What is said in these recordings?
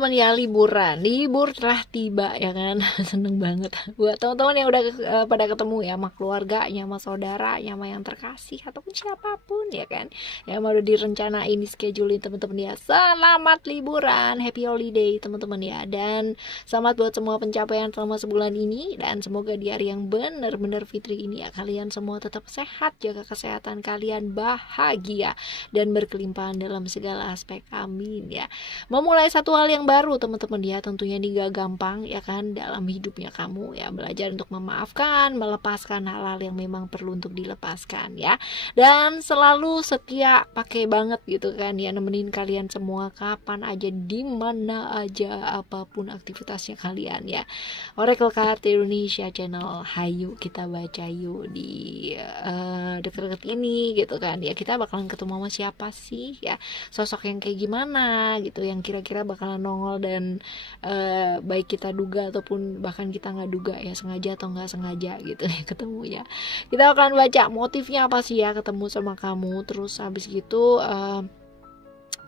teman-teman ya, libur telah tiba ya kan. Seneng banget buat teman-teman yang udah pada ketemu ya sama keluarganya, sama saudaranya, sama yang terkasih ataupun siapapun ya kan, yang udah direncanain, di schedulein teman-teman ya. Selamat liburan, happy holiday teman-teman ya, dan selamat buat semua pencapaian selama sebulan ini, dan semoga di hari yang benar-benar fitri ini ya, kalian semua tetap sehat, jaga kesehatan kalian, bahagia dan berkelimpahan dalam segala aspek, amin ya. Memulai satu hal yang baru teman-teman ya, tentunya ini gak gampang ya kan dalam hidupnya kamu ya. Belajar untuk memaafkan, melepaskan hal-hal yang memang perlu untuk dilepaskan ya. Dan selalu setia, pakai banget gitu kan ya, nemenin kalian semua kapan aja, di mana aja, apapun aktivitasnya kalian ya. Oracle Card Indonesia Channel, hayu kita baca yuk di deket-deket ini gitu kan ya. Kita bakalan ketemu sama siapa sih ya, sosok yang kayak gimana gitu, yang kira-kira bakalan nongol dan baik kita duga ataupun bahkan kita nggak duga ya, sengaja atau nggak sengaja gitu ya ketemu ya. Kita akan baca motifnya apa sih ya ketemu sama kamu. Terus habis gitu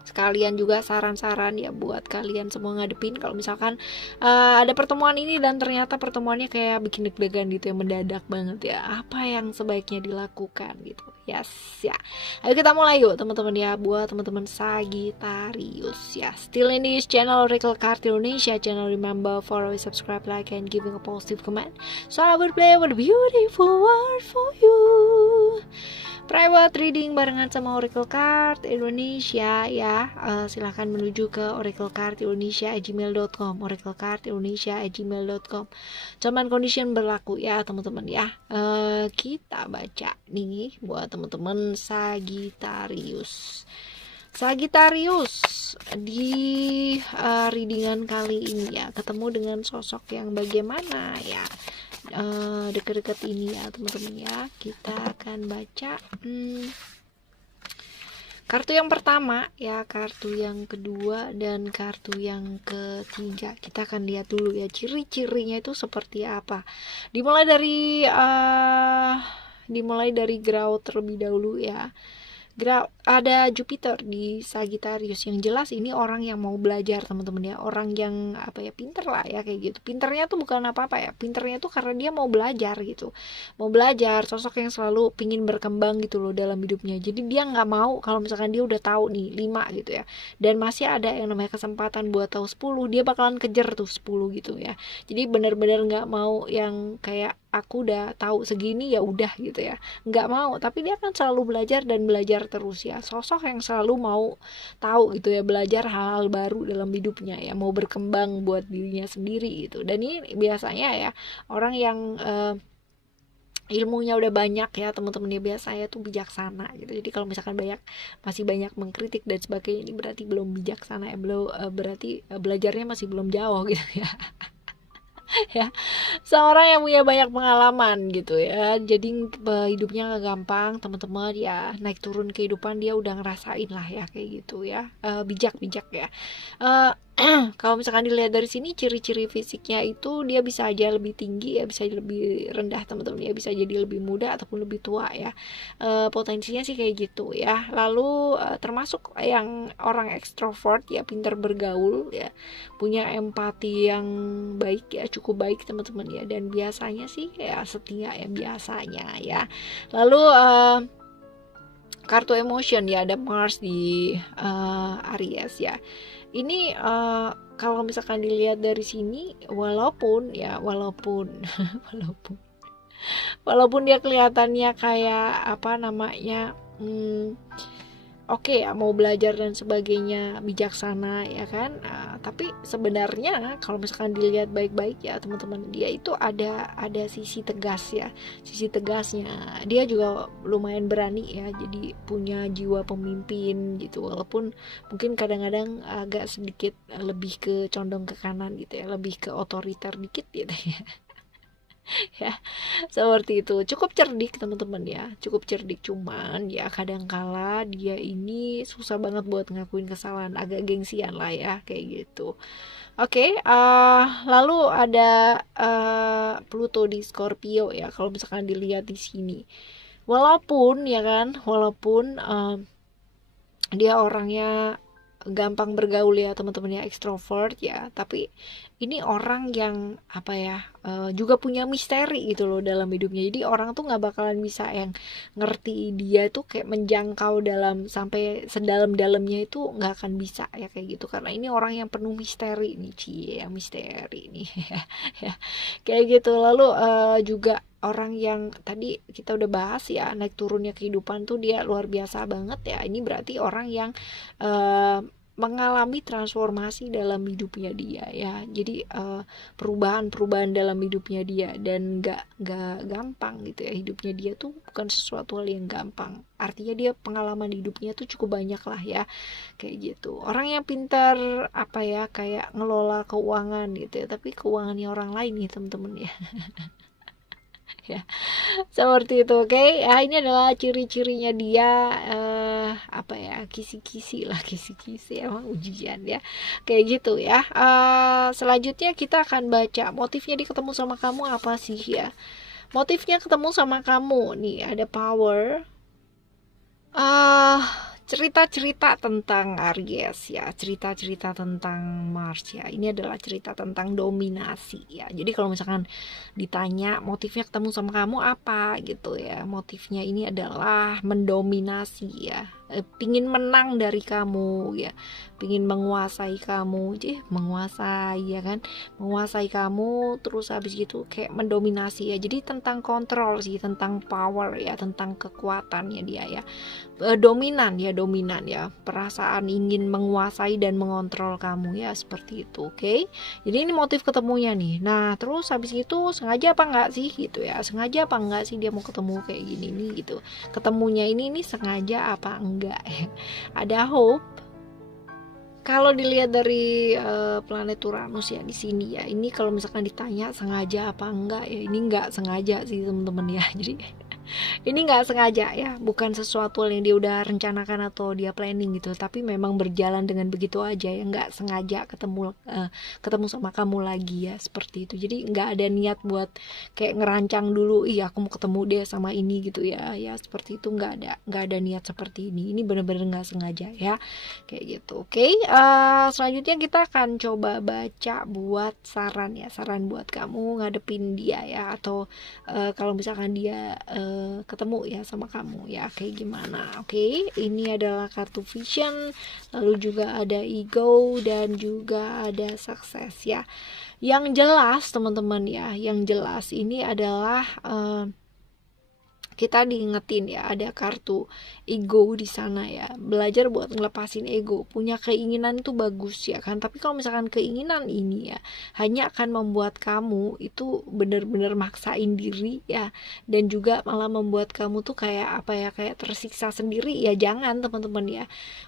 sekalian juga saran-saran ya buat kalian semua ngadepin kalau misalkan ada pertemuan ini dan ternyata pertemuannya kayak bikin deg-degan gitu ya, mendadak banget ya. Apa yang sebaiknya dilakukan gitu. Yes ya. Ayo kita mulai yuk teman-teman ya, buat teman-teman Sagittarius ya. Still in this channel Oracle Card Indonesia channel. Remember follow, subscribe, like, and giving a positive comment. So I will play with a beautiful world for you. Private reading barengan sama Oracle Card Indonesia ya. Silahkan menuju ke oraclecardindonesia@gmail.com, oraclecardindonesia@gmail.com. Cuman condition berlaku ya teman-teman ya. Kita baca nih buat teman-teman Sagittarius. Di readingan kali ini ya, ketemu dengan sosok yang bagaimana ya deket-deket ini ya teman-teman ya. Kita akan baca kartu yang pertama ya, kartu yang kedua, dan kartu yang ketiga. Kita akan lihat dulu ya ciri-cirinya itu seperti apa. Dimulai dari Grau terlebih dahulu ya. Ada Jupiter di Sagittarius, yang jelas ini orang yang mau belajar teman-teman ya, orang yang pinter lah ya kayak gitu. Pinternya tuh bukan apa-apa ya, pinternya tuh karena dia mau belajar gitu, mau belajar, sosok yang selalu pingin berkembang gitu loh dalam hidupnya. Jadi dia nggak mau kalau misalkan dia udah tahu nih 5 gitu ya, dan masih ada yang namanya kesempatan buat tahu 10, dia bakalan kejar tuh 10 gitu ya. Jadi benar-benar nggak mau yang kayak aku udah tahu segini ya udah gitu ya, nggak mau. Tapi dia akan selalu belajar dan belajar terus ya, sosok yang selalu mau tahu gitu ya, belajar hal-hal baru dalam hidupnya ya, mau berkembang buat dirinya sendiri gitu. Dan ini biasanya ya orang yang ilmunya udah banyak ya teman-teman ya, biasanya tuh bijaksana gitu. Jadi kalau misalkan masih banyak mengkritik dan sebagainya, ini berarti belum bijaksana ya, belum berarti belajarnya masih belum jauh gitu ya. Ya, seorang yang punya banyak pengalaman gitu ya, jadi hidupnya gak gampang teman-teman ya, naik turun kehidupan dia udah ngerasain lah ya kayak gitu ya. Bijak ya. Kalau misalkan dilihat dari sini ciri-ciri fisiknya itu, dia bisa aja lebih tinggi ya, bisa lebih rendah teman-teman ya, bisa jadi lebih muda ataupun lebih tua ya. Potensinya sih kayak gitu ya. Lalu termasuk yang orang ekstrovert ya, pintar bergaul ya, punya empati yang baik ya, cukup baik teman-teman ya, dan biasanya sih ya setia ya biasanya ya. Lalu kartu emotion ya, ada Mars di Aries ya. Ini kalau misalkan dilihat dari sini, walaupun walaupun dia kelihatannya kayak oke ya, mau belajar dan sebagainya, bijaksana ya kan, tapi sebenarnya kalau misalkan dilihat baik-baik ya teman-teman, dia itu ada sisi tegas ya, sisi tegasnya. Dia juga lumayan berani ya, jadi punya jiwa pemimpin gitu, walaupun mungkin kadang-kadang agak sedikit lebih ke condong ke kanan gitu ya, lebih ke otoriter dikit gitu ya. Ya, seperti itu. Cukup cerdik teman-teman ya, cukup cerdik, cuman ya kadangkala dia ini susah banget buat ngakuin kesalahan, agak gengsian lah ya kayak gitu. Oke, lalu ada Pluto di Scorpio ya. Kalau misalkan dilihat di sini, walaupun dia orangnya gampang bergaul ya teman-teman ya, ekstrovert ya, tapi ini orang yang apa ya, juga punya misteri gitu loh dalam hidupnya. Jadi orang tuh nggak bakalan bisa yang ngerti dia tuh kayak menjangkau dalam sampai sedalam-dalamnya, itu nggak akan bisa ya kayak gitu, karena ini orang yang penuh misteri nih, cie yang misteri nih ya kayak gitu. Lalu juga orang yang tadi kita udah bahas ya, naik turunnya kehidupan tuh dia luar biasa banget ya. Ini berarti orang yang mengalami transformasi dalam hidupnya dia ya. Jadi perubahan-perubahan dalam hidupnya dia, dan nggak gampang gitu ya. Hidupnya dia tuh bukan sesuatu hal yang gampang. Artinya dia pengalaman hidupnya tuh cukup banyak lah ya, kayak gitu. Orang yang pintar apa ya, kayak ngelola keuangan gitu ya, tapi keuangannya orang lain nih temen-temen ya. Ya seperti itu. Oke ya, ini adalah ciri-cirinya dia, apa ya, kisi-kisi lah, kisi-kisi emang ujian ya, kayak gitu ya. Selanjutnya kita akan baca motifnya di ketemu sama kamu apa sih ya. Motifnya ketemu sama kamu nih, ada power, cerita-cerita tentang Aries ya, cerita-cerita tentang Mars ya. Ini adalah cerita tentang dominasi ya. Jadi kalau misalkan ditanya motifnya ketemu sama kamu apa gitu ya, motifnya ini adalah mendominasi ya, pingin menang dari kamu ya, pingin menguasai kamu, menguasai ya kan, menguasai kamu, terus habis gitu kayak mendominasi ya. Jadi tentang kontrol sih, tentang power ya, tentang kekuatannya dia ya. Dominan ya, perasaan ingin menguasai dan mengontrol kamu ya, seperti itu. Oke, jadi ini motif ketemunya nih. Nah terus habis itu sengaja apa enggak sih gitu ya, sengaja apa enggak sih dia mau ketemu kayak gini nih gitu, ketemunya ini sengaja apa enggak ya. Ada hope. Kalau dilihat dari planet Uranus ya di sini ya, ini kalau misalkan ditanya sengaja apa enggak ya, ini enggak sengaja sih teman-teman ya. Jadi ini nggak sengaja ya, bukan sesuatu yang dia udah rencanakan atau dia planning gitu, tapi memang berjalan dengan begitu aja ya, nggak sengaja ketemu sama kamu lagi ya, seperti itu. Jadi nggak ada niat buat kayak ngerancang dulu, iya aku mau ketemu dia sama ini gitu ya, seperti itu nggak ada niat seperti ini benar-benar nggak sengaja ya, kayak gitu. Oke, selanjutnya kita akan coba baca buat saran ya, saran buat kamu ngadepin dia ya, atau kalau misalkan dia ketemu ya sama kamu ya, kayak gimana. Oke, ini adalah kartu vision, lalu juga ada ego, dan juga ada sukses ya. Yang jelas teman-teman ya, yang jelas ini adalah kita diingetin ya, ada kartu ego di sana ya. Belajar buat ngelepasin ego. Punya keinginan itu bagus ya kan, tapi kalau misalkan keinginan ini ya hanya akan membuat kamu itu benar-benar maksain diri ya, dan juga malah membuat kamu tuh kayak apa ya, kayak tersiksa sendiri ya. Jangan teman-teman ya.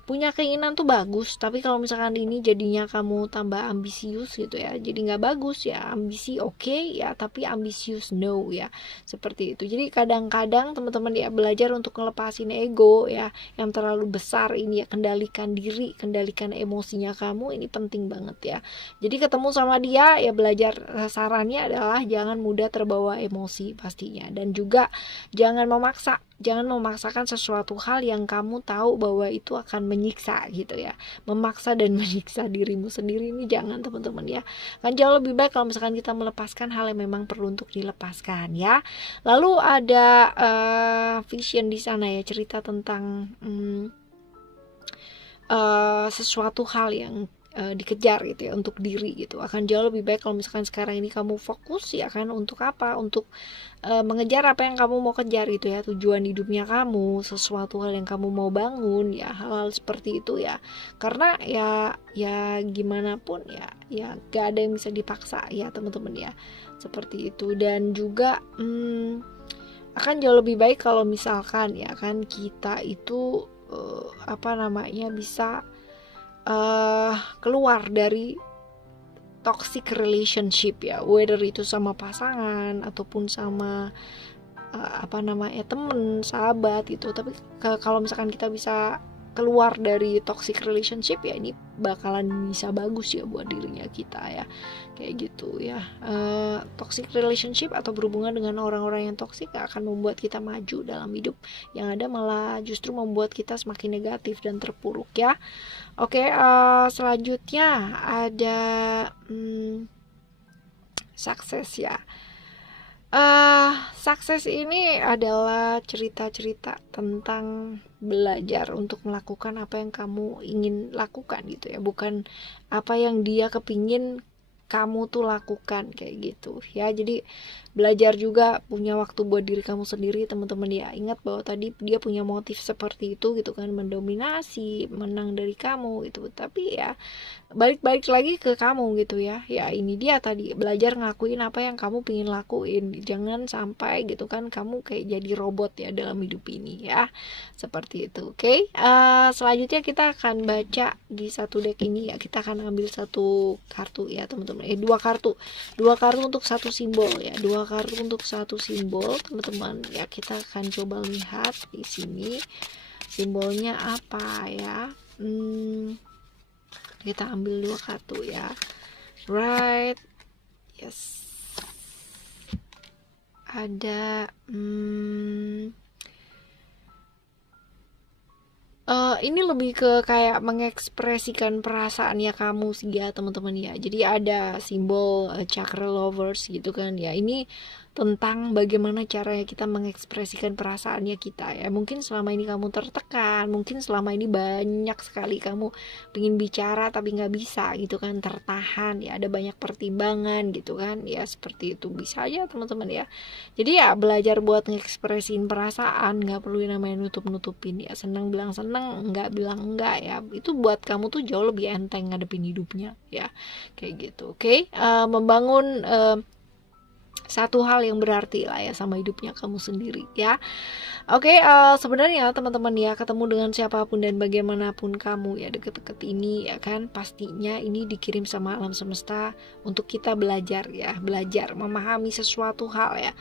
Punya keinginan tuh bagus, tapi kalau misalkan ini jadinya kamu tambah ambisius gitu ya, jadi nggak bagus ya. Ambisi oke ya, tapi ambisius no ya, seperti itu. Jadi kadang-kadang teman-teman ya, belajar untuk ngelepasin ego ya yang terlalu besar ini ya. Kendalikan diri, kendalikan emosinya kamu, ini penting banget ya. Jadi ketemu sama dia ya, belajar, sarannya adalah jangan mudah terbawa emosi pastinya, dan juga jangan memaksakan sesuatu hal yang kamu tahu bahwa itu akan menyiksa gitu ya. Memaksa dan menyiksa dirimu sendiri ini jangan teman-teman ya. Kan jauh lebih baik kalau misalkan kita melepaskan hal yang memang perlu untuk dilepaskan ya. Lalu ada vision di sana ya, cerita tentang sesuatu hal yang dikejar gitu ya, untuk diri gitu. Akan jauh lebih baik kalau misalkan sekarang ini kamu fokus ya kan, untuk apa, untuk mengejar apa yang kamu mau kejar gitu ya, tujuan hidupnya kamu, sesuatu hal yang kamu mau bangun ya, hal-hal seperti itu ya. Karena ya gimana pun ya gak ada yang bisa dipaksa ya teman-teman ya, seperti itu. Dan juga akan jauh lebih baik kalau misalkan ya kan kita itu bisa keluar dari toxic relationship ya, whether itu sama pasangan ataupun sama temen, sahabat gitu. Tapi kalau misalkan kita bisa keluar dari toxic relationship ya ini bakalan bisa bagus ya buat dirinya kita ya, kayak gitu ya. Toxic relationship atau berhubungan dengan orang-orang yang toxic akan membuat kita maju dalam hidup, yang ada malah justru membuat kita semakin negatif dan terpuruk ya. Oke, selanjutnya ada sukses ya. Sukses ini adalah cerita-cerita tentang belajar untuk melakukan apa yang kamu ingin lakukan gitu ya, bukan apa yang dia kepingin kamu tuh lakukan, kayak gitu ya. Jadi belajar juga punya waktu buat diri kamu sendiri, teman-teman ya. Ingat bahwa tadi dia punya motif seperti itu gitu kan, mendominasi, menang dari kamu gitu. Tapi ya balik lagi ke kamu gitu ya. Ya ini dia tadi, belajar ngakuin apa yang kamu pengen lakuin. Jangan sampai gitu kan kamu kayak jadi robot ya dalam hidup ini ya. Seperti itu. Oke. Selanjutnya kita akan baca di satu deck ini ya. Kita akan ambil satu kartu ya teman-teman. Dua kartu untuk satu simbol ya. Dua kartu untuk satu simbol teman-teman ya. Kita akan coba lihat di sini simbolnya apa ya. Kita ambil dua kartu ya. Right. Yes. Ada ini lebih ke kayak mengekspresikan perasaan ya kamu sih ya teman-teman ya. Jadi ada simbol chakra lovers gitu kan ya. Ini tentang bagaimana caranya kita mengekspresikan perasaannya kita ya. Mungkin selama ini kamu tertekan, mungkin selama ini banyak sekali kamu pengen bicara tapi nggak bisa gitu kan, tertahan ya, ada banyak pertimbangan gitu kan ya, seperti itu bisa aja teman-teman ya. Jadi ya belajar buat ngekspresin perasaan, nggak perlu namanya nutup-nutupin ya. Senang bilang senang, nggak bilang enggak ya. Itu buat kamu tuh jauh lebih enteng ngadepin hidupnya ya, kayak gitu. Oke. Membangun satu hal yang berarti lah ya sama hidupnya kamu sendiri ya. Oke, sebenarnya teman-teman ya, ketemu dengan siapapun dan bagaimanapun kamu ya deket-deket ini ya kan, pastinya ini dikirim sama alam semesta untuk kita belajar ya, belajar memahami sesuatu hal ya.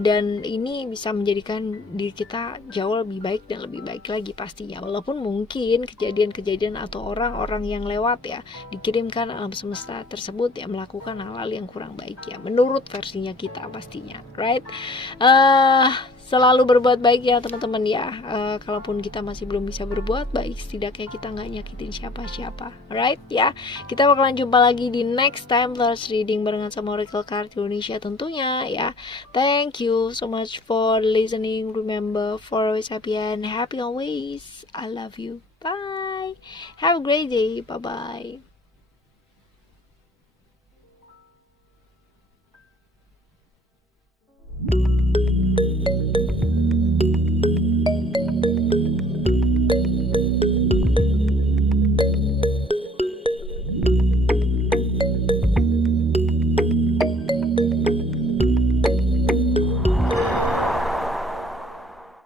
Dan ini bisa menjadikan diri kita jauh lebih baik dan lebih baik lagi pastinya. Walaupun mungkin kejadian-kejadian atau orang-orang yang lewat ya dikirimkan alam semesta tersebut ya melakukan hal-hal yang kurang baik ya, menurut versinya kita pastinya, right? Selalu berbuat baik ya teman-teman ya. Kalaupun kita masih belum bisa berbuat baik, setidaknya kita nggak nyakitin siapa-siapa, right ya. Kita bakalan jumpa lagi di next time Flowers Reading barengan sama Oracle Card Indonesia tentunya ya. Thank you so much for listening. Remember, for always happy and happy always. I love you. Bye. Have a great day. Bye bye.